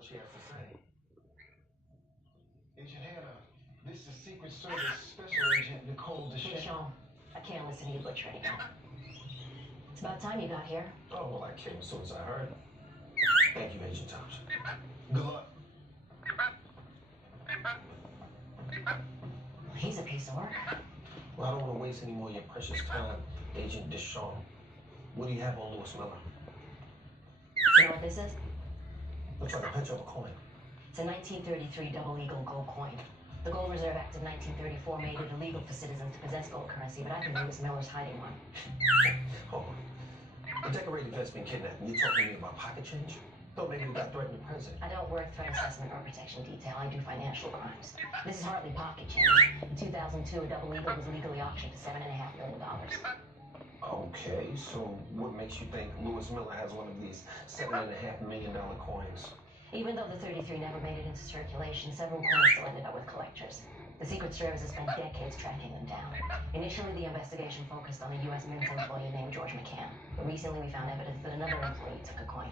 what she has to say. Agent Hannah, this is Secret Service Special Agent Nicole Deschamps, I can't listen to you butcher anymore. It's about time you got here. Oh, well, I came as soon as I heard. Thank you, Agent Thompson. Good luck. He's a piece of work. Well, I don't want to waste any more of your precious time, Agent Deschamps. What do you have on Lewis Miller? You know what this is? Looks like a picture of a coin. It's a 1933 double eagle gold coin. The Gold Reserve Act of 1934 made it illegal for citizens to possess gold currency, but I think Lewis Miller's hiding one. Hold on. The decorated vet's been kidnapped, and you're talking to me about pocket change? Thought maybe we got threatened the president. I don't work threat assessment or protection detail. I do financial crimes. This is hardly pocket change. In 2002, a double eagle was legally auctioned for $7.5 million. Okay, so what makes you think Lewis Miller has one of these $7.5 million coins? Even though the 33 never made it into circulation, several coins still ended up with collectors. The Secret Service has spent decades tracking them down. Initially, the investigation focused on a U.S. Mint employee named George McCann. But recently, we found evidence that another employee took a coin.